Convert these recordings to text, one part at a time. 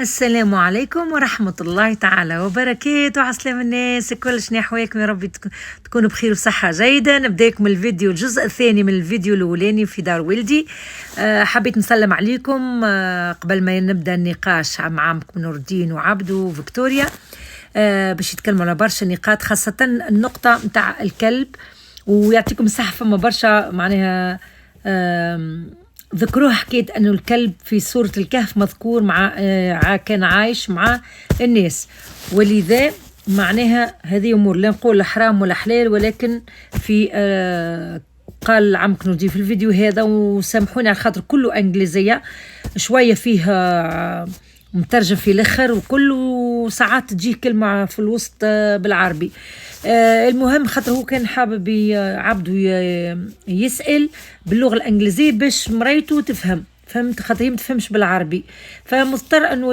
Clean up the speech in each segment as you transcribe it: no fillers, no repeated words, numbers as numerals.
السلام عليكم ورحمة الله تعالى وبركاته. عسلام الناس كل شنو أحوالكم؟ يا رب تكونوا بخير وصحة جيدة. نبداكم الفيديو الجزء الثاني من الفيديو الأولاني في دار ولدي. حبيت نسلم عليكم قبل ما نبدأ النقاش مع عمكم نور الدين وعبدو وفيكتوريا باش يتكلموا على برشا نقاط، خاصة النقطة متاع الكلب. ويعطيكم الصحة، فما برشا معناها ذكروه حكاية أنه الكلب في سورة الكهف مذكور مع كان عايش مع الناس، ولذا معناها هذه أمور لا نقول حرام ولا حلال، ولكن في قال عمك نودي في الفيديو هذا، وسامحوني على خاطر كله إنجليزية شوية فيه مترجم في الاخر، وكله ساعات تجيه كلمة في الوسط بالعربي. المهم خاطر هو كان حابب عبده يسأل باللغة الانجليزية باش مريته تفهم، فهمت؟ خاطر هي متفهمش بالعربي، فمضطر انه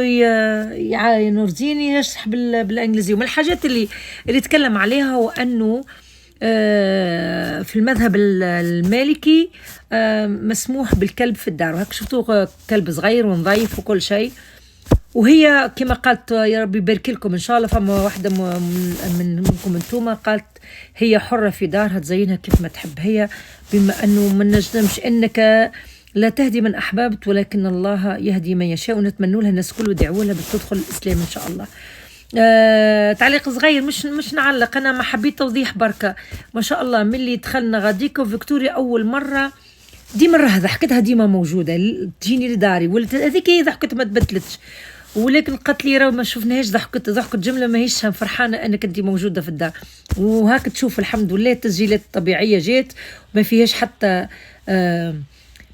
نور الدين يشرح بالانجليزية. ومن الحاجات اللي تكلم عليها هو انه في المذهب المالكي مسموح بالكلب في الدار، وهك شفتوه كلب صغير ونظيف وكل شيء. وهي كما قالت يا ربي يبارك لكم ان شاء الله، فما واحده منكم انتوما قالت هي حره في دارها تزينها كيف ما تحب هي، بما انه ما نجمش انك لا تهدي من احببت ولكن الله يهدي من يشاء، ونتمنوا لها الناس كله يدعوا لها بتدخل الاسلام ان شاء الله. تعليق صغير مش نعلق، انا ما حبيت توضيح بركه. ما شاء الله ملي دخلنا غاديكا وفيكتوريا اول مره ديما الراه ضحكتها ديما موجوده تجيني لداري، ولات هذيك هي ضحكتها ما تبدلتش، ولكن قالت لي راه ما شفناهاش ضحكت جمله ماهيش فرحانه انك انت موجوده في الدار. وهاك تشوف الحمد لله التسجيلات الطبيعيه جات وما فيهاش حتى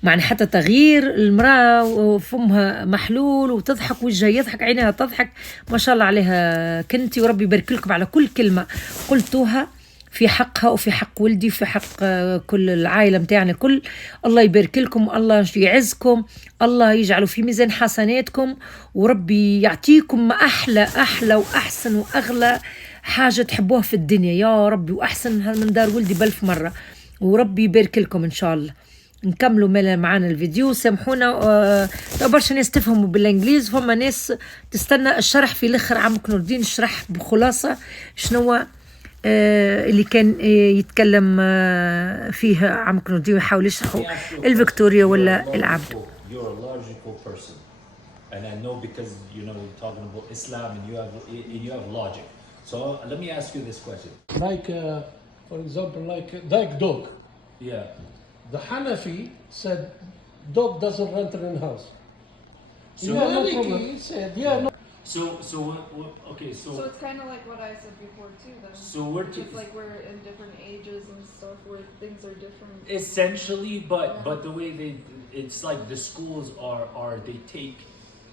معنى حتى تغيير. المراه وفمها محلول وتضحك وجهها يضحك عينها تضحك، ما شاء الله عليها كنتي، وربي يبارك لكم على كل كلمه قلتوها في حقها وفي حق ولدي وفي حق كل العائلة متاعنا كل. الله يبارك لكم، الله يعزكم، الله يجعله في ميزان حسناتكم، وربي يعطيكم ما أحلى وأحسن وأغلى حاجة تحبوها في الدنيا يا ربي، وأحسن من دار ولدي بألف مرة، وربي يبارك لكم إن شاء الله. نكملوا معانا الفيديو. سامحونا برشا ناس تفهموا بالانجليز، فما ناس تستنى الشرح في الاخر. عمك نور الدين شرح بخلاصة شنو اللي كان يتكلم فيه عمك نور الدين، يحاول يشرحه الفيكتوريا ولا العبد. You're a logical person, and I know because you're talking about Islam and you have logic. So let me ask you this question. Like for example, like dog. Yeah. The Hanafi said dog doesn't enter in house. So Maliki said no. So okay, so it's kind of like what I said before too, then. So we're it's like we're in different ages and stuff where things are different. essentially, but the way it's like the schools are they take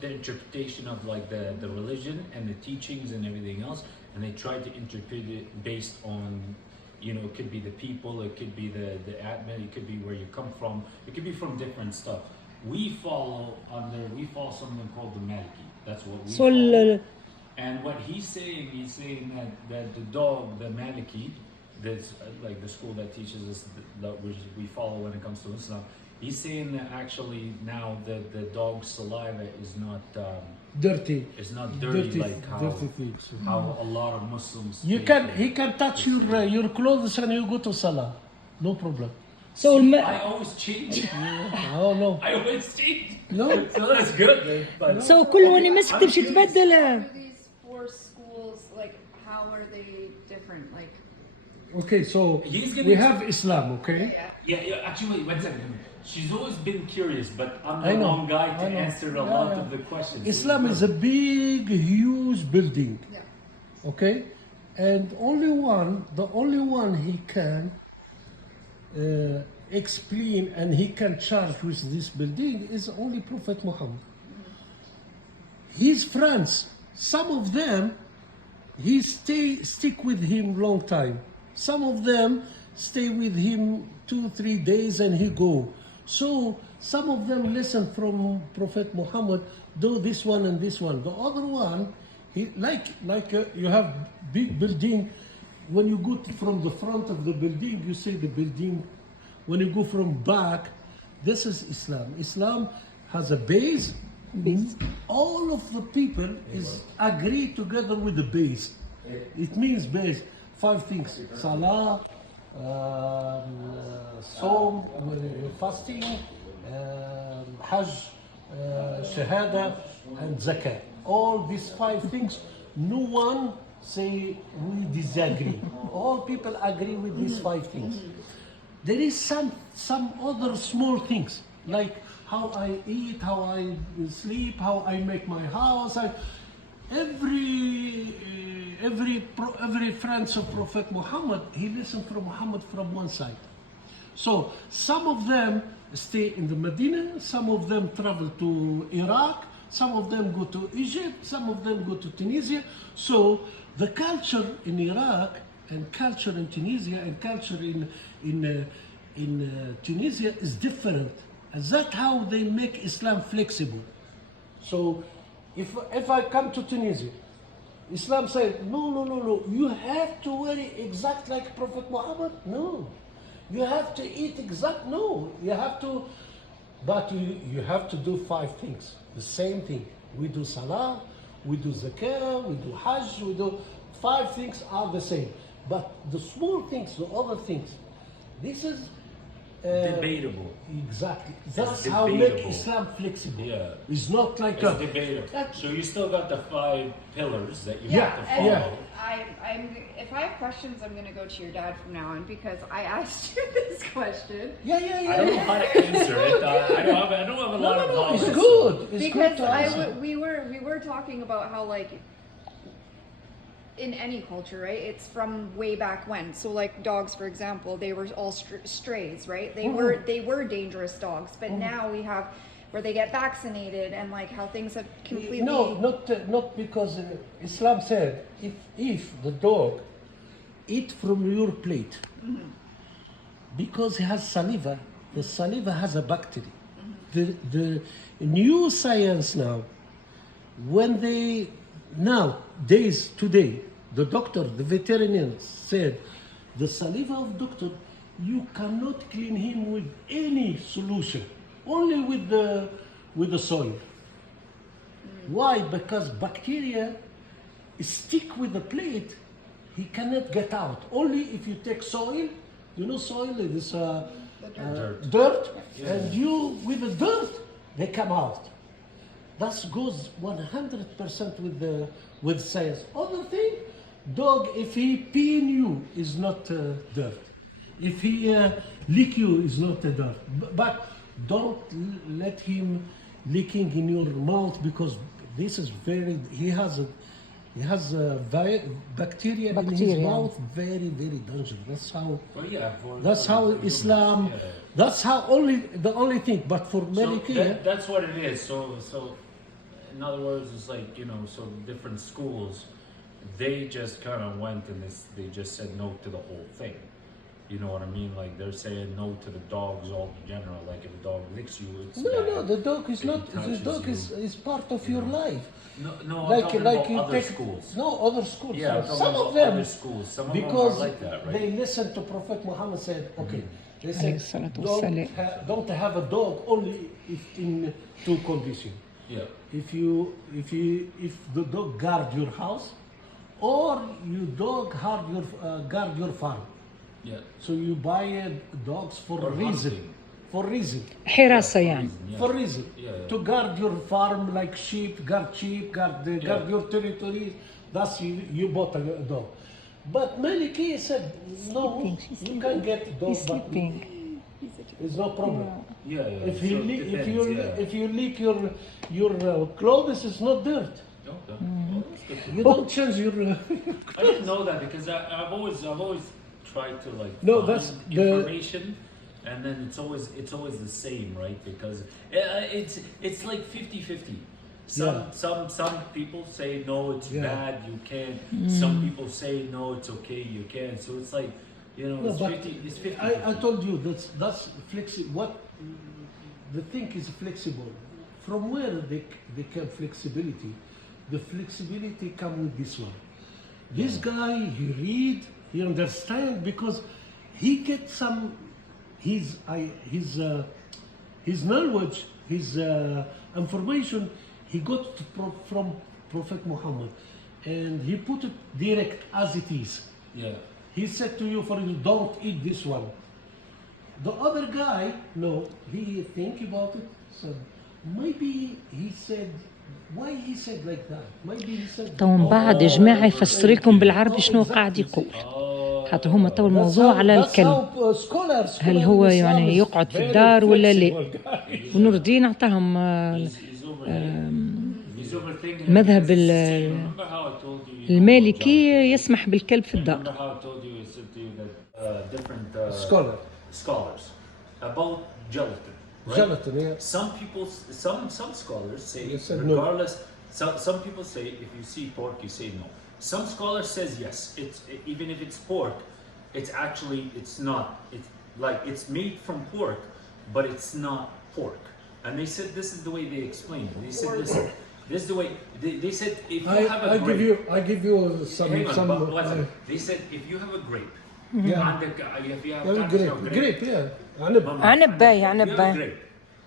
the interpretation of like the religion and the teachings and everything else, and they try to interpret it based on it could be the people, it could be the admin, it could be where you come from, it could be from different stuff. We follow something called the Maliki. That's what we follow. And what he's saying that the dog, the Maliki, that's like the school that teaches us that we follow when it comes to Islam. He's saying that actually now the dog's saliva is not Dirty. It's not dirty like how a lot of Muslims. He can touch your clothes when you go to Salah, no problem. So I always change. Oh no. I always change. No. So that's good. But so كل واحد يمسك تمشي تبدل. These four schools, like how are they different? Like Okay, so we have Islam, okay? Yeah. Actually, wait, one second. She's always been curious, but I'm I the know, wrong guy to I know. answer a lot of the questions. Islam is a big, huge building, okay? And the only one he can explain and he can charge with this building is only Prophet Muhammad. His friends, some of them, he stick with him long time. Some of them stay with him 2-3 days and he go. So some of them listen from Prophet Muhammad, do this one and this one. The other one, he like you have big building. When you go from the front of the building, you see the building. When you go from back, this is Islam. Islam has a base all of the people is agree together with the base. It means base 5 things: salah, Som, fasting, Hajj, Shahada, and Zakah. All these 5 things, no one say we disagree. All people agree with these 5 things. There is some other small things, like how I eat, how I sleep, how I make my house. Every friend of Prophet Muhammad, he listened from Muhammad from one side. So some of them stay in the Medina, some of them travel to Iraq, some of them go to Egypt, some of them go to Tunisia. So the culture in Iraq and culture in Tunisia and culture in Tunisia is different. And that's how they make Islam flexible. So if I come to Tunisia, Islam says, no, you have to wear it exact like Prophet Muhammad? No. You have to eat exact? No. You have to, but you have to do 5 things. The same thing. We do Salah, we do Zakah, we do Hajj, we do 5 things are the same. But the small things, the other things, this is debatable. Exactly. That's how debatable. make Islam flexible. Yeah. It's not like It's debatable. So you still got the 5 pillars that you have to and follow. if I have questions, I'm going to go to your dad from now on because I asked you this question. Yeah. I don't know how to answer it. I don't have a lot of knowledge. It's good. It's Because good to answer. we were talking about how, like, in any culture, right? It's from way back when. So like dogs, for example, they were all strays, right? They were dangerous dogs, but now we have where they get vaccinated and like how things have completely. No, not because Islam said if the dog eat from your plate, because he has saliva, the saliva has a bacteria. The new science now, when they today, the doctor, the veterinarian said, the saliva of doctor, you cannot clean him with any solution, only with the soil. Why? Because bacteria stick with the plate, he cannot get out. Only if you take soil, you know soil is dirt, and you with the dirt, they come out. That goes 100% with science. Other thing, dog, if he pee in you, is not dirt. If he lick you, is not dirt. But don't let him licking in your mouth because this is he has a bacteria in his mouth, very dangerous. That's how Islam. Yeah. That's how the only thing. But for many kids, that's what it is. So in other words, it's like, so different schools, they just kind of went and they just said no to the whole thing. You know what I mean? Like they're saying no to the dogs all in general. Like if a dog licks you, it's no, bad. the dog is If he not. The touches dog you, is part of your life. No, I'm Like talking about you other take schools. No, other schools. Yeah, I'm talking some about of them other schools. Some of because them are like that, right? they listen to Prophet Muhammad said, okay, they said عليه الصلاة والسلام. don't have a dog only if in 2 conditions. Yeah. If the dog guard your house, or you dog guard your farm. Yeah. So you buy dogs for Or a reason. hunting. For reason. حراسة يعني. Yeah. For reason. Yeah. To guard your farm like sheep, guard your territory. That's you bought a dog. But Maliki said, no, you can get a dog, He's but sleeping. it's no problem. Yeah. If So you it leak, depends, if you leak your clothes, it's not dirt. Okay. Well, that's good to You know. don't change your. I didn't know that because I've always tried to like No, find that's the- information, and then it's always the same, right? Because it's like 50-50. Some people say no, it's Yeah. bad, you can't. Some people say no, it's okay, you can. So it's like, No, it's but 50. It's 50. I told you that's flexible. What the thing is flexible. From where they come flexibility? The flexibility come with this one. This guy, he read, he understand because he gets some his knowledge his information he got from Prophet Muhammad, and he put it direct as it is. Yeah. He said to you, for you, don't eat this one. The other guy, no, he think about it. So maybe he said, why he said like that? Maybe he said. تو من بعد يا جماعة يفسر لكم بالعربي شنو قاعد يقول. خاطر هما تو الموضوع على الكلب. هل هو يعني يقعد في الدار ولا لا؟ ونور الدين أعطاهم المذهب المالكي يسمح بالكلب في الدار. Scholars about gelatin. Right? Gelatin, yeah. Some people, some scholars say regardless. Some people say if you see pork, you say no. Some scholars says yes. It's even if it's pork, it's actually not. It's like it's made from pork, but it's not pork. And they said this is the way they explained. They said this is the way. They said if you have a grape. I give you some. Hang on, but listen. They said if you have a grape. Yeah. If you have grape, yeah. عنب باي عنب باي.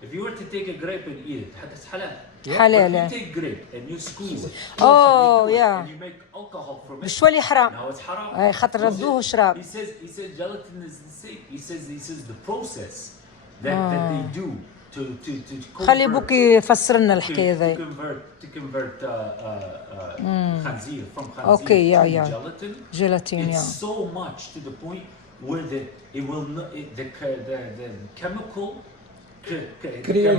If you were to take a grape and eat it, it's halal. حلال. If you take grape and you squeeze it, Oh yeah. and you make alcohol from it, بشوالي حرام. now it's haram. أي خاطر ردوه شراب. He says gelatin is the same. He says the process that they do to خلي بوك يفسر لنا الحكاية ذي. to convert خنزير from خنزير Okay, yeah, to yeah. gelatin. Gelatin, It's yeah. so much to the point where the chemical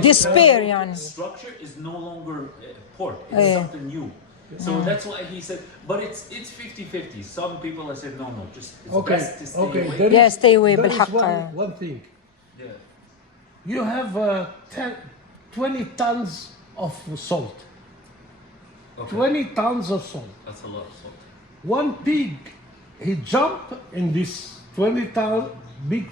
Despair يعني. structure is no longer pork. It's something new. So that's why he said, but it's 50-50. Some people have said no, just it's best to stay away. Yeah, stay away there is بالحق. one thing. Yeah. You have 20 tons of salt. Okay. 20 tons of salt. That's a lot of salt. One pig, he jumped in this 20 ton big,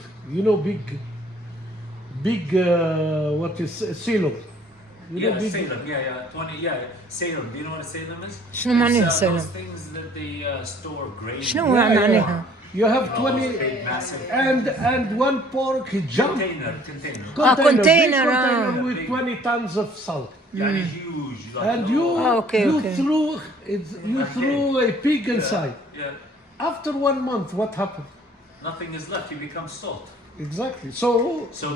what is Salem? Salem. Yeah. 20. Yeah, Salem. Do you know what a Salem is? شنو معناه It's سالم؟ those things that they store grain. شنو معناها؟ You have 20 big, massive and one pork he jumped. container. Big container, container with 20 tons of salt. Yeah, huge. Like, And you okay. threw a pig inside. Yeah. After 1 month, what happened? Nothing is left. It becomes salt. Exactly. So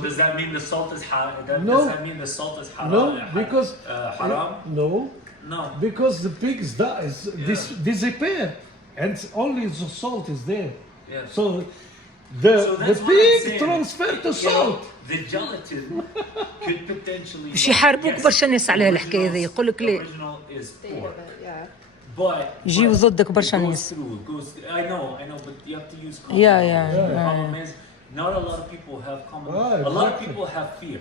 does that mean the salt is haram? No. Does that mean the salt is haram? No, because haram? No, No. because the pigs disappear, and only the salt is there. Yeah. So So the that's what I'm pig saying. transferred to You know, salt. the gelatin could potentially. باش يحاربوك برشا ناس على الحكاية ذي يقول لك لا. Original is State of pork. it, yeah. But يجيو ضدك برشا it goes ناس. through. It goes. I know, but you have to use. Yeah. The problem is, not a lot of people have common. A lot of exactly. people have fear.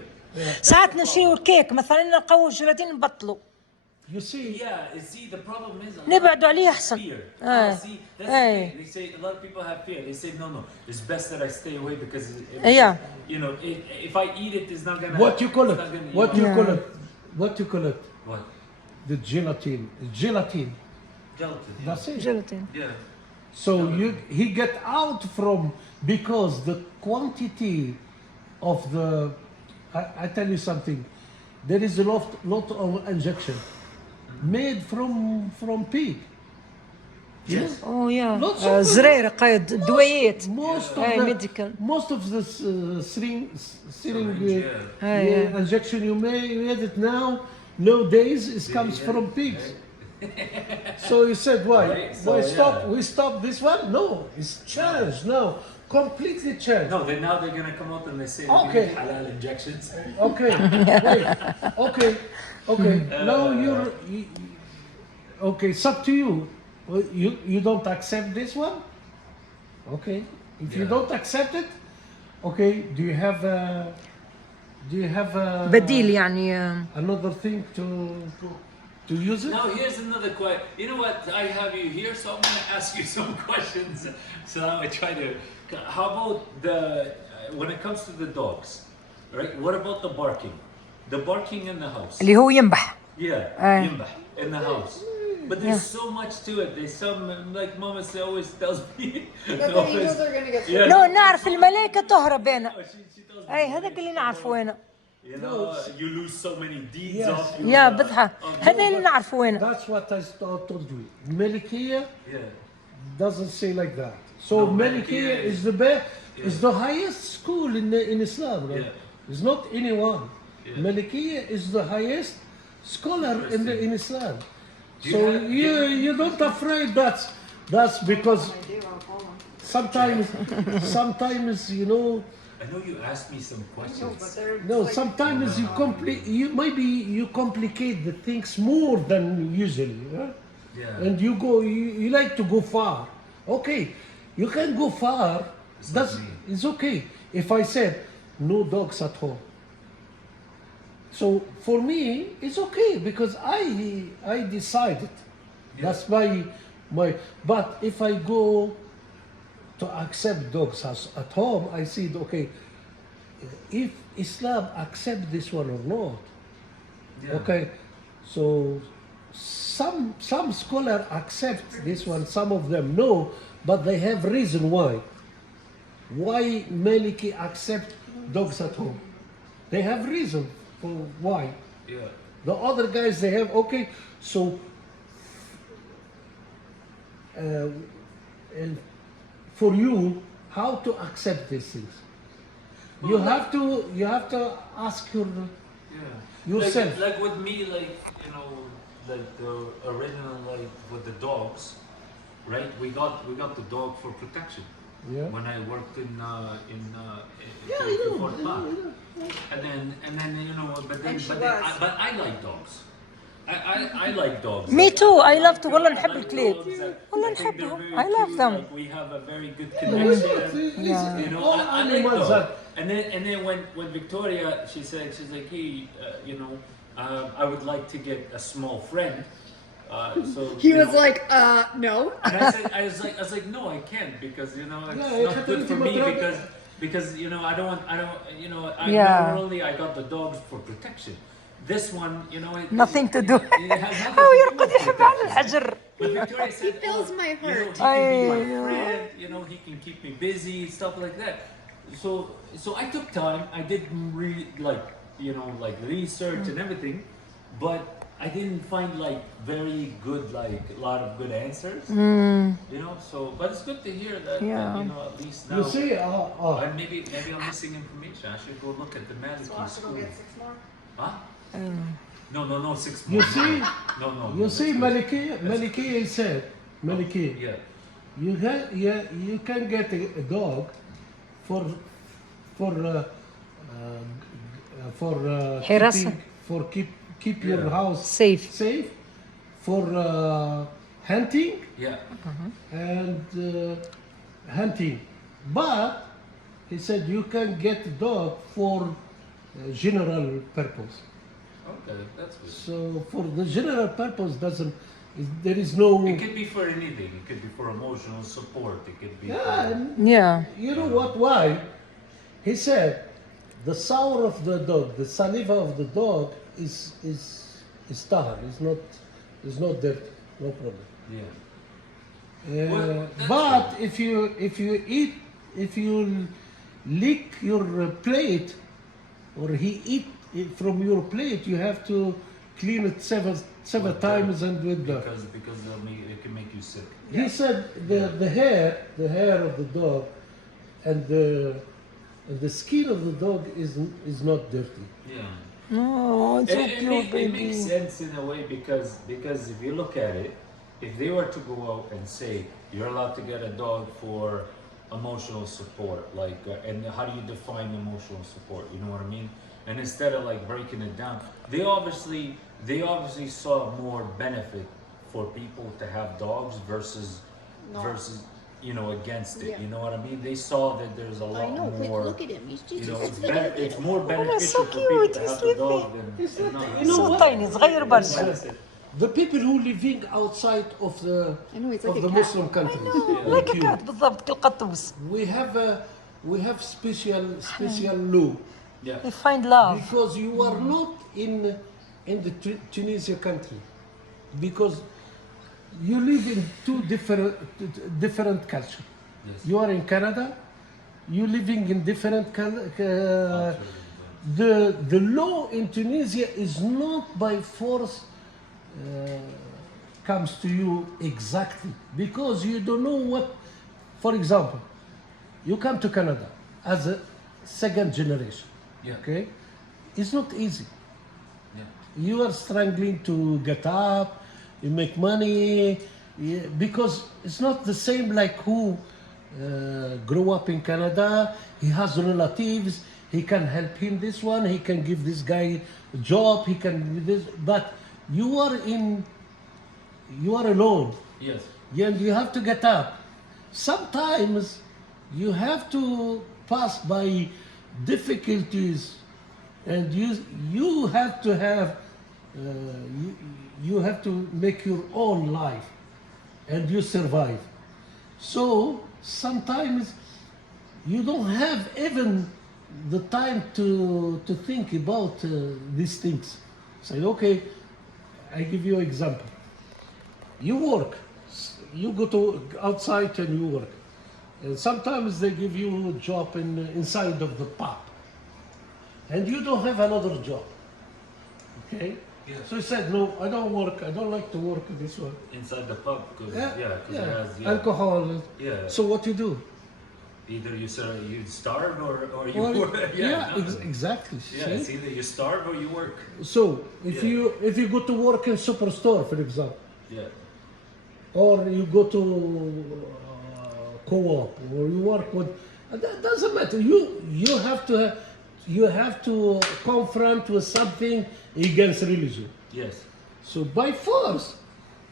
ساعات نشريو الكيك مثلا نلقاو الجيلاتين نبطلوا. You see, Yeah, see, the problem is. نبعدوا عليه أحسن. Fear. آه. See, that's آه. the thing. They say a lot of people have fear. They say no. It's best that I stay away because. Yeah. You know, if I eat it, it's not gonna. what you call it? it's not gonna- What you Yeah. call it? What you call it? What? The gelatin. Gelatin. Gelatin. That's it. جيلاتين. Yeah. So he get out from because the quantity of the. I tell you something. There is a lot of injection made from pig. You know? أوه يا. Lots of زرير قايد دويات. Most medical. of the syringe yeah. injection you made it nowadays it comes from pigs. So he said, why? Right, so, Why stop? yeah. We stop this one? No, it's changed now, completely changed. No, then now they're gonna come out and they say Okay. they need halal injections. Okay, wait. Okay. Now okay. It's up to you. Well, you don't accept this one? Okay. If you Yeah. don't accept it, okay. Do you have بديل يعني. another thing to use it? Now here's another question. You know what? I have you here, so I'm gonna ask you some questions. So I'm gonna try to. How about when it comes to the dogs, right? What about the barking? The barking in the house. اللي هو ينبح. Yeah, ينبح in the house. But there's so much to it. There's some like Mama always tells me. That the angels are gonna get. Yeah. لو نعرف الملائكة تهرب أنا. She tells me. أي هذاك اللي نعرفه أنا. You know, you lose so many deeds Yes. off your, يا بضحة of هذا اللي نعرفه هنا. That's what I told you. Malikiya yeah. doesn't say like that. So No, Malikiya Malikiya is the best, is the highest school in Islam. No? Yeah. It's not anyone. Yeah. Malikiya is the highest scholar in Islam. Do you So have- you don't afraid that's because I do, I'll call them. sometimes you know. I know you asked me some No, questions. but they're No, like, sometimes you complicate the things more than usually. Huh? Yeah. And you like to go far. Okay, you can go far. It's not me. It's okay. If I said no dogs at home. So for me, it's okay because I decided. That's my. But if I go to accept dogs at home, I see okay. If Islam accept this one or not. Yeah. Okay, so some scholar accept this one, some of them no, but they have reason why. Why Maliki accept dogs at home? They have reason for why. Yeah. The other guys they have okay, so and for you how to accept these things. You have to ask Yeah. yourself. Like with me, like, you know, like the original, like with the dogs, right? We got the dog for protection. Yeah. When I worked in Yeah, I know. Fort Park. And then you know, And she but was. but I like dogs. I like dogs. Me too. I love to. والله I نحب like الكلاب. dogs. والله I think they're نحبهم. very I love cute, them. Like we have a very good connection. Yeah. You know, All I like animals dogs. are- And then when Victoria, she's like, hey, you know, I would like to get a small friend. So He you was know, like, no. and I was like, no, I can't because you know it's Yeah, not good for me because you know I don't you know Yeah. normally I got the dogs for protection. This one, you know, Nothing to do. it has nothing أو to do يرقد with يحب على protection. الحجر. But Victoria said, He fills my You know, heart. he can be my I- friend. You know, he can keep me busy, stuff like that. So I took time. I did like research and everything, but I didn't find like very good, like a lot of good answers. You know, so but it's good to hear that, Yeah. that you know at least now. You see, And maybe I'm missing information. I should go look at the Maliki So I should go school. get 6 more. Huh? No, 6 You more. see? No. you see, that's good. Maliki said, Maliki, Yeah. you can get a dog for حراسة. keep your Yeah. house Safe. for hunting Yeah. and hunting, but he said you can get a dog for general purpose. Okay, that's good. So for the general purpose there is no It could be for anything. It could be for emotional support. It could be. yeah. For, and Yeah. you know what? Why? He said the sour of the dog, the saliva of the dog is tahar. It's not dirty. No problem. yeah. But Well, that's if you lick your plate, or he eat it from your plate, you have to clean it seven times and with the. Because it can make you sick. He said the hair of the dog and the skin of the dog is not dirty. Yeah. Oh, it's so It cute, it makes baby. sense in a way because if you look at it, if they were to go out and say you're allowed to get a dog for emotional support, like and how do you define emotional support? You know what I mean? And instead of like breaking it down, they obviously saw more benefit for people to have dogs versus No. you know against it. Yeah. You know what I mean? They saw that there's a lot more. Look at him. He's just You know, look it's more so beneficial for people cute, to he's have the dog sleeping. than not. You know So what? tiny, صغير برشا. The people who living outside of the I know, it's of like a the cat. Muslim countries, Like a you. cat بالضبط كالقطوس. we have special law Yeah. They find love. because you are not in the Tunisia country, because you live in two different culture. Yes. You are in Canada, you living in different the law in Tunisia is not by force comes to you exactly, because you don't know what. For example, you come to Canada as a second generation. Yeah. Okay, it's not easy. Yeah. You are struggling to get up, you make money, because it's not the same like who grew up in Canada. He has relatives, he can help him this one, he can give this guy a job, he can do this, but you are alone. Yes. And you have to get up. Sometimes you have to pass by difficulties, and you have to have you have to make your own life, and you survive. So sometimes you don't have even the time to think about these things. Say, okay, I give you an example. You work, you go to outside and you work. And sometimes they give you a job inside of the pub, and you don't have another job. Okay? Yeah. So he said, no, I don't work. I don't like to work in this one. Inside the pub, because it has Alcohol. Yeah. So what you do? Either you starve or you Well, work. exactly. Yeah, See? it's either you starve or you work. So if Yeah. you go to work in superstore, for example, Yeah. or you go to co-op, or you work with, that doesn't matter. You have to confront with something against religion. Yes. So by force,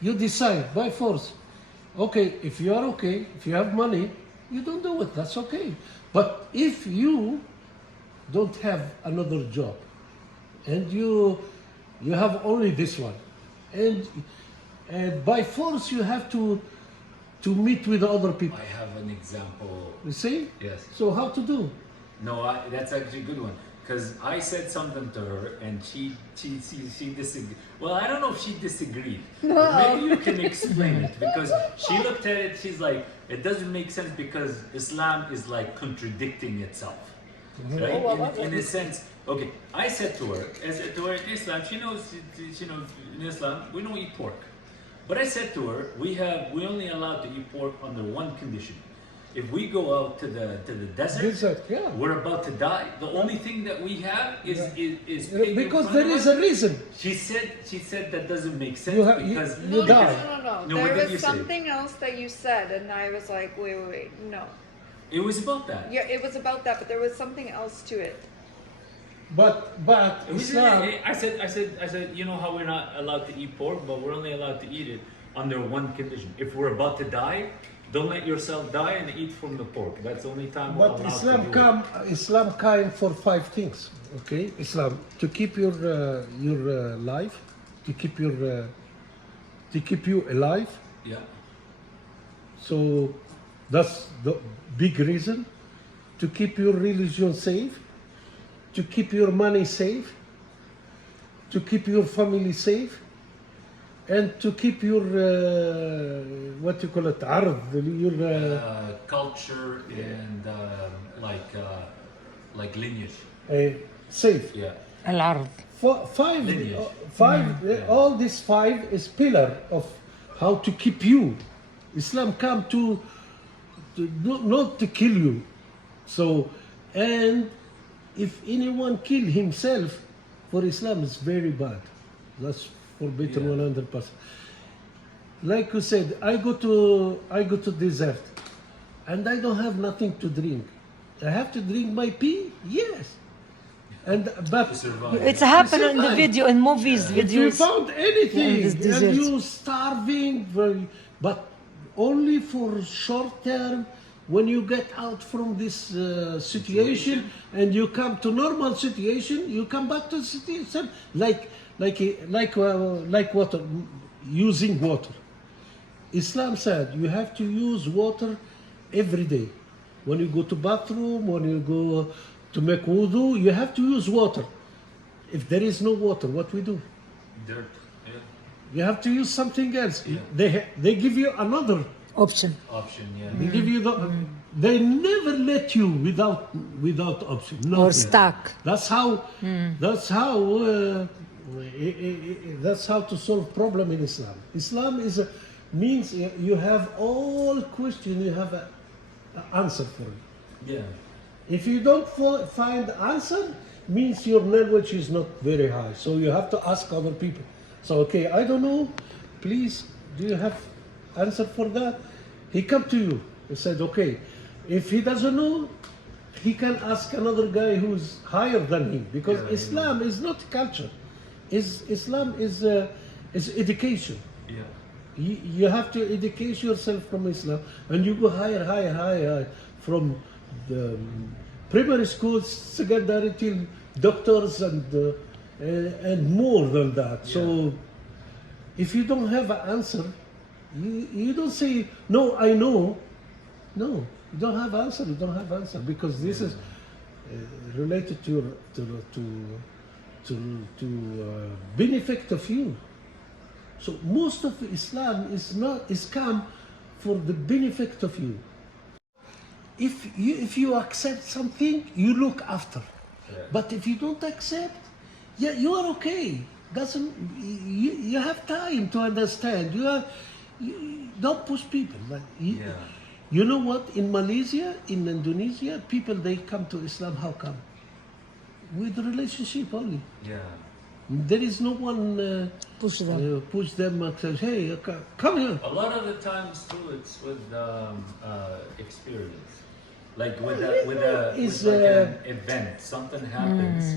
you decide by force. Okay, if you are okay, if you have money, you don't do it. That's okay. But if you don't have another job, and you have only this one, and by force you have to meet with other people. I have an example. You see? Yes. So how to do? No, that's actually a good one. Because I said something to her and she disagreed. Well, I don't know if she disagreed. But maybe you can explain it. Because she looked at it, she's like, it doesn't make sense because Islam is like contradicting itself. Right? In a sense, okay, I said to her, in Islam, she knows in Islam, we don't eat pork. But I said to her, we only allowed to eat pork under one condition. If we go out to the desert, yeah. we're about to die. The only thing that we have is pig Because in front there of is us. a reason. She said that doesn't make sense You because die. No. No, what There did you was say? something else that you said, and I was like, wait, no. it was about that. Yeah, it was about that, but there was something else to it. But It was Islam. really- I said, you know how we're not allowed to eat pork, but we're only allowed to eat it under one condition. If we're about to die, don't let yourself die and eat from the pork. That's the only time we're But allowed to do it. Islam came for 5 things. Okay, Islam to keep your life, to keep you alive. Yeah. So that's the big reason. To keep your religion safe, to keep your money safe, to keep your family safe, and to keep your what you call it, your Culture and like lineage. safe. Yeah. العرض. Five, Lineage. five. All these 5 is pillar of how to keep you. Islam come to not to kill you. So, and if anyone kill himself, for Islam is very bad. That's forbidden 100%. Like you said, I go to desert, and I don't have nothing to drink. I have to drink my pee. Yes, but To survive. It's happened in the survive. video, in movies, if you videos. found anything this and desert. you starving, but only for short term. When you get out from this situation and you come to normal situation, you come back to the situation like water, using water. Islam said you have to use water every day. When you go to bathroom, when you go to make wudu, you have to use water. If there is no water, what we do? Dirt. Yeah. You have to use something else. Yeah. They give you another Option. option. Yeah. They give you the. They never let you without option. Or Nothing. stuck. That's how. That's how to solve problem in Islam. Islam means you have all question. You have an answer for it. Yeah. If you don't find the answer, means your knowledge is not very high. So you have to ask other people. So okay, I don't know. Please, do you have answer for that? He come to you. He said, okay. If he doesn't know, he can ask another guy who's higher than him. Because Islam is not culture. Islam is education. Yeah. You have to educate yourself from Islam, and you go higher from the primary schools, secondary till doctors and more than that. So if you don't have an answer, you don't say no. I know. No, you don't have answer. You don't have answer because this is related to benefit of you. So most of Islam is come for the benefit of you. If you accept something, you look after. But if you don't accept, yeah, you are okay. You have time to understand. You don't push people. You know what? In Malaysia, in Indonesia, people they come to Islam. How come? With relationship only. Yeah. There is no one Push them. push them and say, hey, come here. A lot of the times too, it's with experience. Like with Is, like an event, something happens.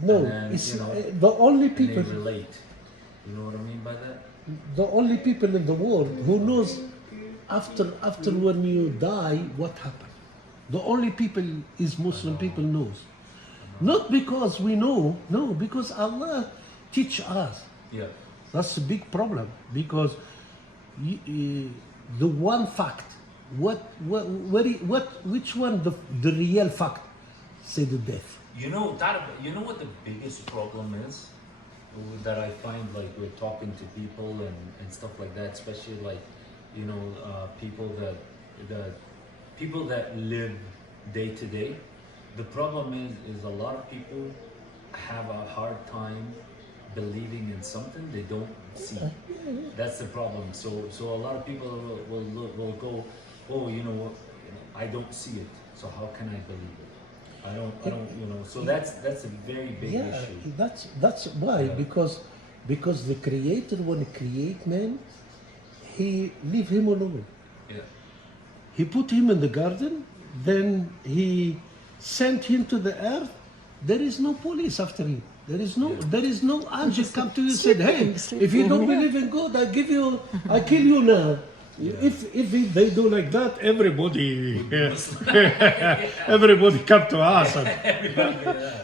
No, and then, it's you know, the only and people. they relate. You know what I mean by that? The only people in the world who knows after when you die what happened. The only people is Muslim people knows. Not because we know, no, because Allah teach us. Yeah. That's a big problem because the one fact, which one the real fact? Say the death. You know what the biggest problem is that I find, like we're talking to people and stuff like that, especially like people that live day to day. The problem is a lot of people have a hard time believing in something they don't see. That's the problem. So a lot of people will go, oh, you know what, I don't see it, so how can I believe it? I don't. So that's a very big issue. That's why, because the Creator, when He create man, He leave him alone. Yeah. He put him in the garden, then He sent him to the earth. There is no police after him. There is no angel come to you and said, hey, if you don't believe in God, I kill you now. Yeah. If they do like that, everybody come to us.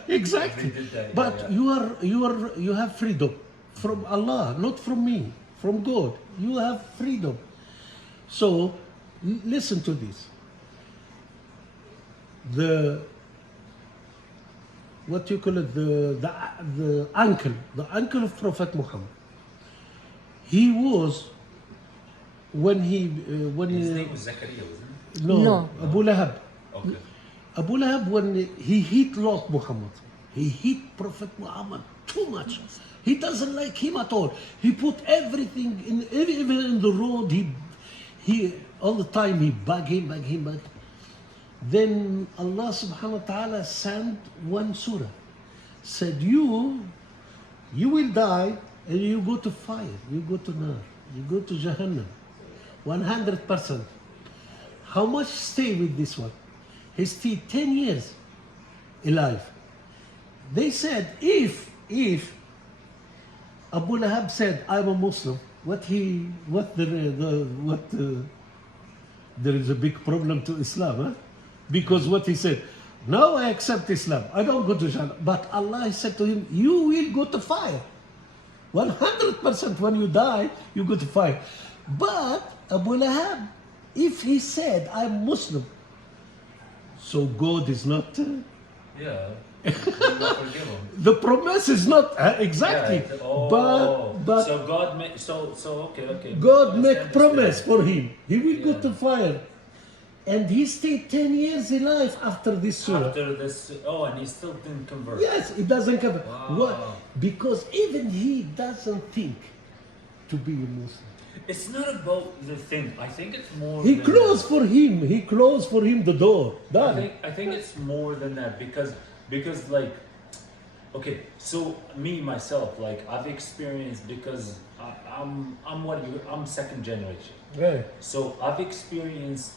Exactly. But you have freedom from Allah, not from me, from God. You have freedom. So listen to this. What you call it, the uncle of Prophet Muhammad. He was His name was Zakaria, wasn't it? No. Abu Lahab. Okay. Abu Lahab, when he hate Lord Muhammad, he hate Prophet Muhammad too much. He doesn't like him at all. He put everything even in the road. He all the time he bug him. Then Allah subhanahu wa ta'ala sent one surah. Said you will die and you go to fire, you go to nar, you go to Jahannam. 100%. How much stay with this one? He stayed 10 years alive. They said if Abu Lahab said I'm a Muslim, there is a big problem to Islam, huh? Because what he said, now I accept Islam, I don't go to Jannah. But Allah said to him, you will go to fire. 100% when you die, you go to fire. But Abu Lahab, if he said, I'm Muslim, so God is not... Then God forgive him. The promise is not exactly, Yeah, oh, but so God made okay. God Let's make understand. promise for him. He will go Yeah. to fire, and he stayed 10 years alive after this surah. After this, and he still didn't convert. Yes, it doesn't cover. Wow. What? Because even he doesn't think to be a Muslim. It's not about the thing. I think it's more. He than closed that. for him. He closed for him the door. Done. I think it's more than that because like, okay, so me myself, like I've experienced because I'm second generation, Right. so I've experienced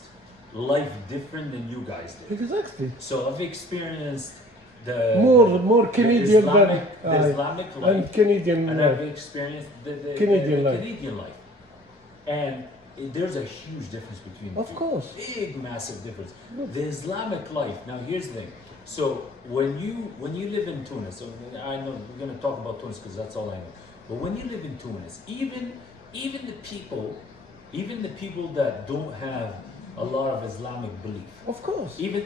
life different than you guys did. Exactly. So I've experienced More Canadian Islamic, than the Islamic life, and Canadian and life. I've experienced the Canadian life. Canadian life, and there's a huge difference between the Of two. course. Big, massive difference. The Islamic life. Now, here's the thing. So when you live in Tunis, so I know we're going to talk about Tunis because that's all I know. But when you live in Tunis, even the people that don't have a lot of Islamic belief, Of course. even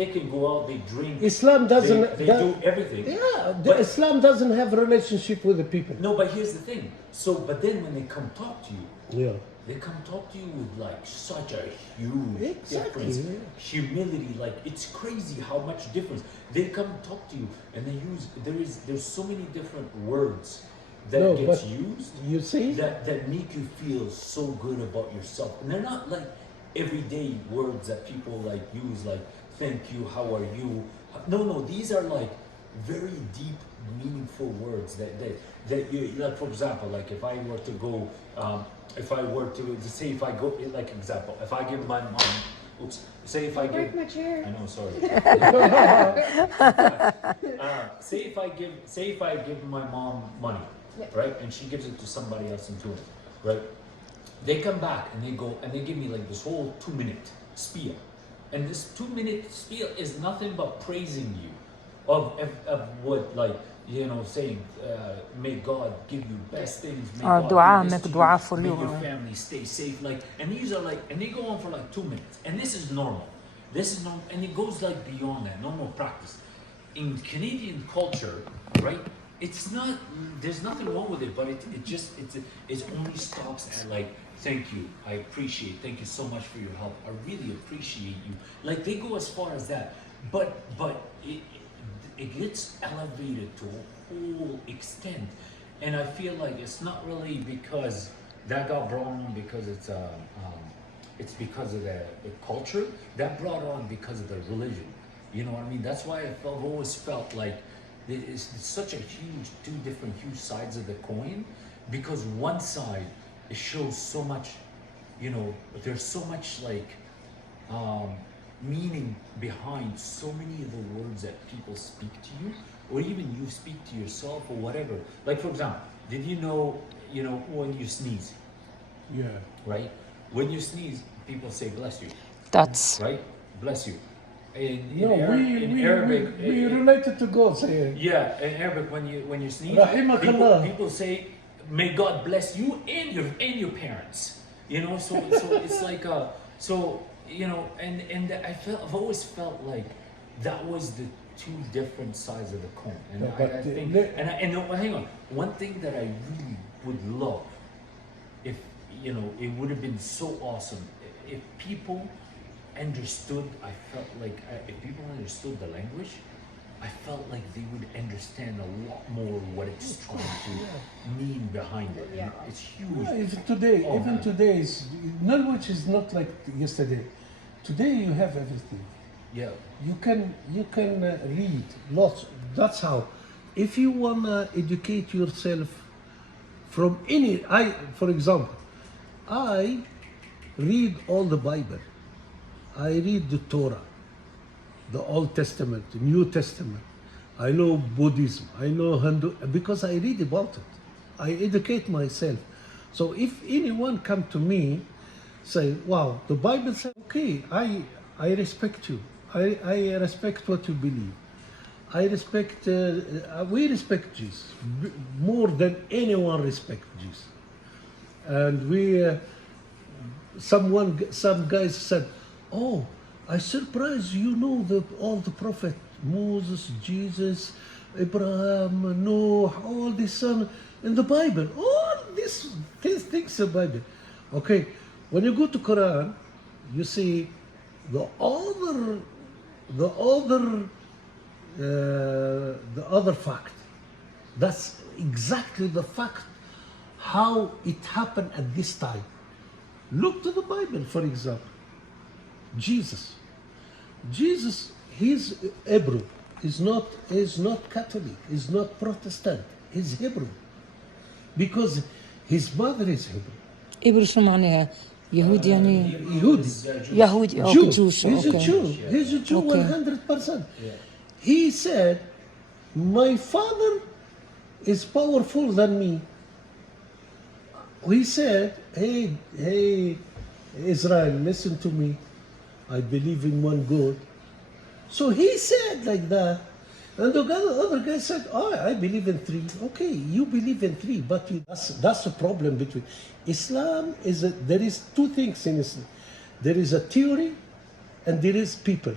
they can go out, they drink. Islam doesn't. They do everything. Yeah, But- Islam doesn't have relationship with the people. No, but here's the thing. So, but then when they come talk to you, Yeah. they come talk to you with like such a huge Exactly, difference, yeah. humility. Like it's crazy how much difference they come talk to you, and they use there's so many different words that No, gets but used You see? that make you feel so good about yourself, and they're not like everyday words that people like use, like thank you, how are you. No, these are like very deep, meaningful words that you, like, for example, like if I were to go, if I were to say, if I go, like example, if I give my mom, say if I give, Break my chair. I know, sorry. Say if I give my mom money, Yeah. right, and she gives it to somebody else in Tunis, right? They come back and they go and they give me like this whole 2-minute spiel, and this 2-minute spiel is nothing but praising you, of what, like, you know, saying, may God give you best things, may God dua, do this make to dua you, for may you. your family stay safe, like, and these are like, and they go on for like 2 minutes, and this is normal, and it goes like beyond that, normal practice. In Canadian culture, right, it's not, there's nothing wrong with it, but it only stops at like, thank you, I appreciate, thank you so much for your help, I really appreciate you. Like they go as far as that, but it gets elevated to a whole extent, and I feel like it's not really because that got brought on because it's because of the culture that brought on because of the religion. You know what I mean? That's why I've always felt like it's such a two different huge sides of the coin, because one side, it shows so much, you know, there's so much like meaning behind so many of the words that people speak to you, or even you speak to yourself or whatever. Like for example, did you know when you sneeze, Yeah. right? When you sneeze, people say bless you, That's right? Bless you. No, In Arabic, we related to God. Say yeah, in Arabic, when you sneeze, Rahimakallah. people say, "May God bless you and your parents." You know, so it's like so you know, and I've always felt like that was the two different sides of the coin, and No, I but think, hang on, one thing that I really would love, if you know, it would have been so awesome if people understood. I felt like if people understood the language, I felt like they would understand a lot more what it's trying to mean behind it. Yeah. And it's huge. Yeah, even today, Oh, even man. today's language is not like yesterday. Today you have everything. Yeah. You can read lots. That's how. If you wanna educate yourself from any, for example, I read all the Bible. I read the Torah, the Old Testament, the New Testament. I know Buddhism. I know Hindu because I read about it. I educate myself. So if anyone come to me, say, "Wow, the Bible says okay," I respect you. I respect what you believe. I respect. We respect Jesus more than anyone respect Jesus. And we, some guys said, "Oh, I surprised you know all the prophet Moses, Jesus, Abraham, Noah, all this in the Bible. All these things in the Bible. Okay, when you go to Quran, you see the other fact. That's exactly the fact how it happened at this time. Look to the Bible, for example. Jesus, he's Hebrew. He's not Catholic. He's not Protestant. He's Hebrew. Because his mother is Hebrew. إبرو شو معناها؟ يهودي يعني؟ Yehudi. يهودي أو Jew. Jewish. He's a Okay. Jew. He's a Jew Okay. 100%. He said, my father is powerful than me. He said, hey, Israel, listen to me. I believe in one God. So he said like that. And the other guy said, oh, I believe in three. Okay, you believe in three, but that's the problem between Islam. There is two things in Islam. There is a theory and there is people.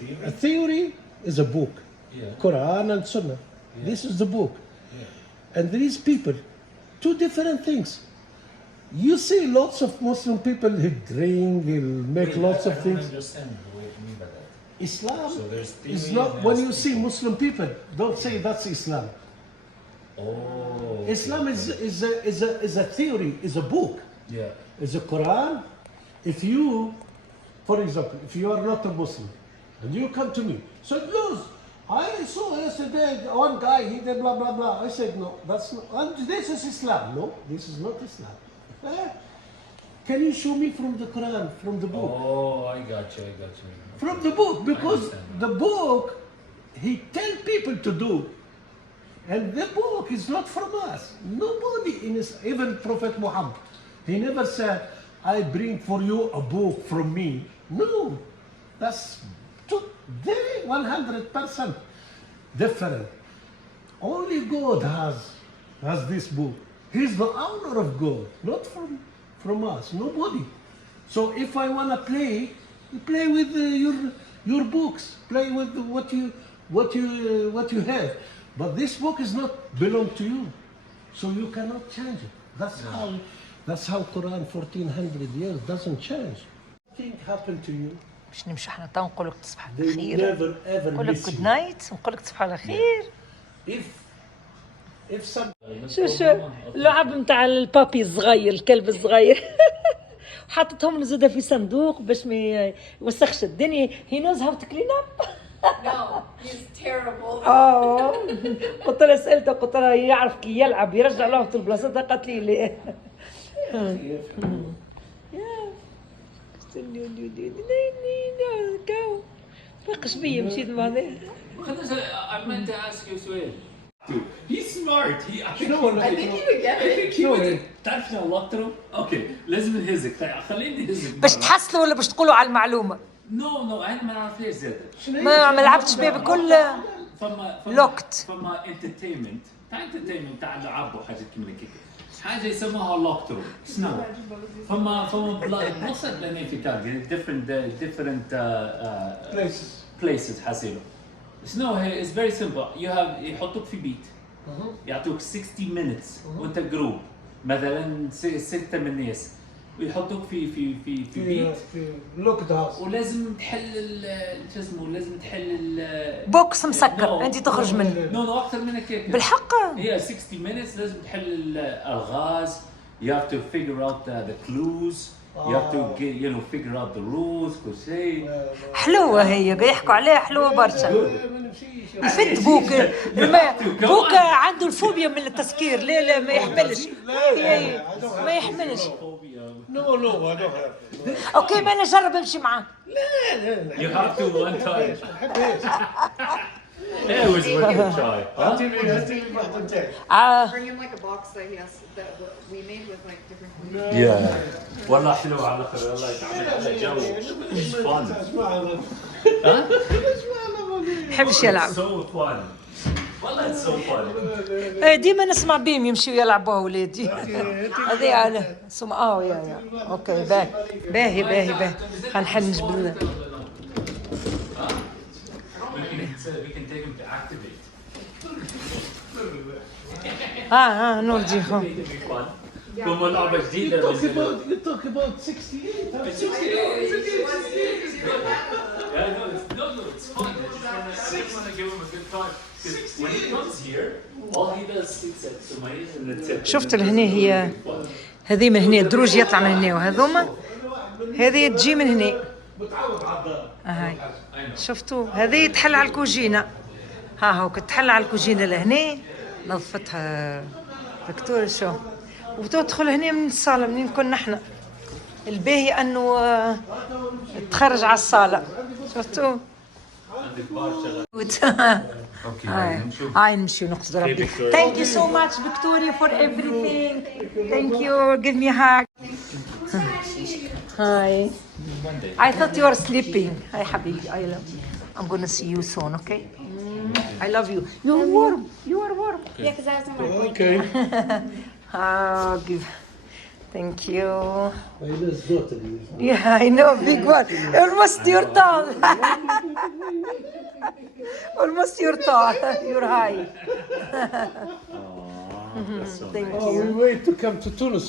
Theory? A theory is a book, Yeah. Quran and Sunnah. Yeah. This is the book. Yeah. And there is people, two different things. You see lots of Muslim people who drink, will make lots of I things. don't understand what you mean by that. Islam So there's is theory not, and when there's you see people. Muslim people, don't say that's Islam. Oh. Islam is a theory, is a book, Yeah. is a Quran. If you, for example, if you are not a Muslim and you come to me, said, Luz, I saw yesterday one guy, he did blah, blah, blah. I said, no, that's not, and this is Islam. No, this is not Islam. Can you show me from the Quran, from the book? Oh, I got you. From the book, because understand. the book, he tell people to do. And the book is not from us. Nobody in his, even Prophet Muhammad, he never said, I bring for you a book from me. No, that's very 100% different. Only God has this book. He's the owner of God, not from us, nobody. So if I want to play, you play with your books, play with what you have. But this book is not belong to you, so you cannot change it. That's how Quran 1400 years doesn't change. Thing happened to you. باش نمشي حنا تنقول لك تصبح على They خير. never ever نقول لك miss جود you. نايت ونقول لك تصبح على خير. If some شو اللعب نتاع البابي الصغير الكلب الصغير حطتهم له زوده في صندوق باش ما يوسخش الدنيا. He knows how to clean up. No, he's terrible. قلت له سألته قلت له يعرف كي يلعب يرجع لعبته لبلاصتها قالت لي لا. فقش بيا مشيت معاه. I meant to ask you سؤال. He's smart. I think he would get it. تعرف شنو لقطه؟ اوكي لازم نهزك خليني نهزك. باش تحصلوا ولا باش تقولوا على المعلومة؟ نو انا ما نعرفهاش زاد. ما لعبتش بيه بكل لوكت. فما انترتينمنت تاع العاب وحاجات كيما هكاك. حاجه يسموها لوكترو. شنو؟ فما بلاصات لنا في تاع different places حاسيلو. شنو هي؟ it's very simple. يحطوك في بيت. يعطوك 60 minutes وانت جروب مثلا 6 من الناس ويحطوك في بيت في لوكد هاوس ولازم تحل شو اسمه لازم تحل بوكس مسكر انت تخرج منه. نو اكثر من هيك بالحق هي 60 minutes لازم تحل الالغاز. You have to figure out the clues. You have to figure out the rules كل شيء. حلوة هي يحكوا عليها حلوة برشا. يفت بوك بوك عنده الفوبيا من التسكير. لا ما يحملش. ما يحملش. نو اوكي ما نجرب نمشي معاه. You have to one time. It was worth a try. Bring him like a box that we made with like different. Yeah. والله حلو على الاخر والله تعمل جو. It's fun. يحبش يلعب. So fun. والله it's so fun. ديما نسمع بيهم يمشيوا يلعبوا ولادي. هذه على سمع يا اوكي باهي خلينا نحنج so we can take him to activate. نرجي هون. It'll be fun. كم لعبة جديدة بنزلها. You talk about 68. Huh? Yeah, no, it's fun. I just want to give him a good time. Because when he comes here, all he does sits at Sumayya's and the tip. شفت هنا هي هذه من هنا الدروج يطلع من هنا وهذوما هذه تجي من هنا. هاي شفتوا هذه تحل على الكوجينة. ها هو كنت تحل على الكوجينة لهنا نظفتها دكتور شو وتدخل هنا من الصالة منين كنا نحن. الباهي انه تخرج على الصالة. شفتوا؟ هاي نمشي ونقصد ربي. Thank you so much Victoria for everything. Thank you. Give me a hug. Hi. I thought you were sleeping. Hi حبيبي. I love you. I'm gonna see you soon, okay? I love you. You're warm. You are warm. Yeah, because I was in my Okay. Give. Thank you. Aida's daughter. Yeah, I know, big one. Almost your tall. Almost your tall. You're high. Thank Oh, you. we wait to come to Tunis.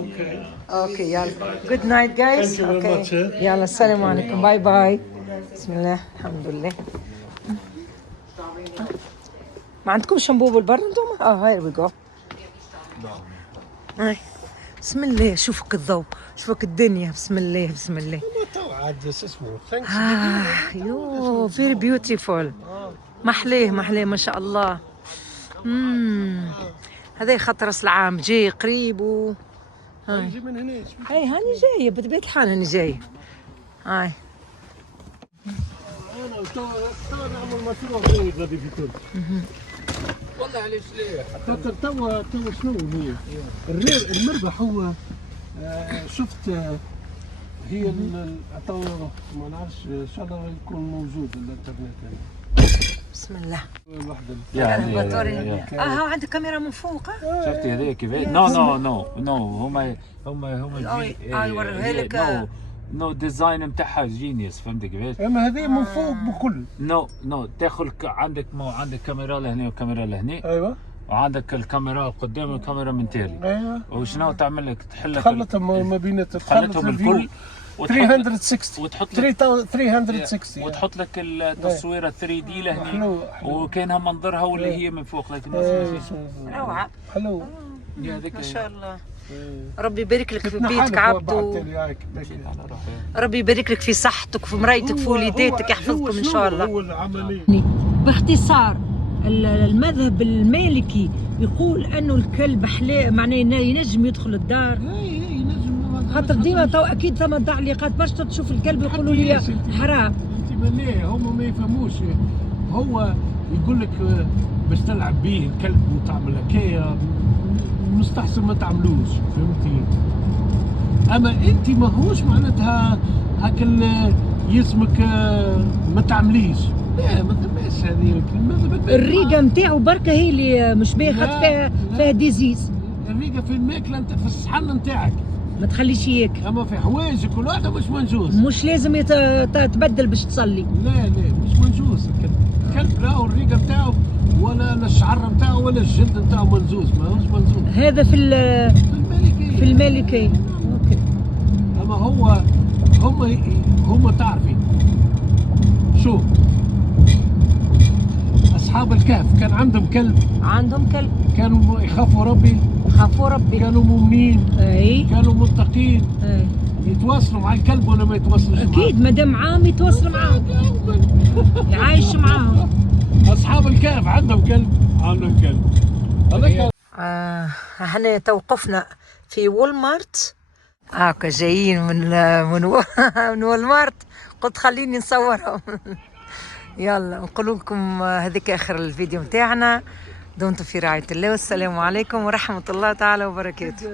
Okay. Okay, يلا. Good night, guys. Thank you very Okay. much, eh? يلا السلام عليكم. باي باي. بسم الله الحمد لله. ما عندكم شامبو بالبر انتم؟ هاي وي جو. هاي. بسم الله شوفك الضوء، شوفك الدنيا. بسم الله بسم الله. تو عاد شو اسمه. Thanks. يو فيري بيوتيفول. محليه محليه ما شاء الله. هذا خط راس العام جاي قريب و هاي يجي من هنا. هاي هاني جايه بطبيعة الحال هاني جايه. هاي انا تو نعمل مشروع جديد غادي في تونس. والله علاش ليه؟ خاطر تو شنو هي؟ المربح هو شفت هي تو ما نعرفش ان شاء الله يكون موجود الانترنت هنا. بسم الله. Yeah. ها عندك كاميرا من فوق. شفتي هذيك كيفاش؟ نو هما يوريها لك. نو ديزاين نتاعها جينيوس فهمت كيفاش؟ اما هذه من فوق بكل. نو تاخذ عندك عندك كاميرا لهنا وكاميرا لهنا. ايوه. وعندك الكاميرا قدام والكاميرا من تالي. ايوه. وشنو تعمل لك؟ تحل لك تخلطهم ما بيناتهم. تخلطهم الكل 360 وتحط لك 360 وتحط لك التصويره 3 دي لهني وكانها منظرها واللي هي من فوق لكن روعه. حلو. هذيك ما شاء الله. ربي يبارك لك في بيتك عبدو. ربي يبارك لك في صحتك وفي مرايتك وفي وليداتك يحفظكم ان شاء الله. هو العمليه باختصار المذهب المالكي يقول انه الكلب معناه ينجم يدخل الدار. خاطر ديما تو اكيد ثم تعليقات باش تشوف الكلب يقولوا لي حرام. انت ماليه هم ما يفهموش. هو يقول لك باش تلعب به الكلب وتعمل هكايا مستحسن ما تعملوش فهمتي. اما انت ماهوش معناتها هكا يسمك ما تعمليش. لا ما ثماش هذه الريقه نتاعو بركه هي اللي مش باخذ فيها ديزيز. الريقه في الماكله انت في الصحن نتاعك ما تخليش ياكل. اما في حوايجك كل واحده مش منجوز. مش لازم تبدل باش تصلي. لا مش منجوز الكلب راهو الريقه نتاعو ولا الشعر نتاعو ولا الجلد نتاعو منزوز ماهوش منزوز. هذا في المالكيه. في المالكيه. اوكي. اما هم تعرفي شو اصحاب الكهف كان عندهم كلب. كانوا يخافوا ربي. كانوا مؤمنين. اي كانوا متقين. يتواصلوا مع الكلب ولا ما يتواصلوش معاه؟ اكيد ما دام عام يتواصل معاهم. يعايش معاهم. اصحاب الكهف عندهم كلب. احنا توقفنا في وولمارت. هاكا جايين من وولمارت. قلت خليني نصورهم. يلا نقول لكم هذيك اخر الفيديو نتاعنا. دمتم في رعاية الله والسلام عليكم ورحمة الله تعالى وبركاته.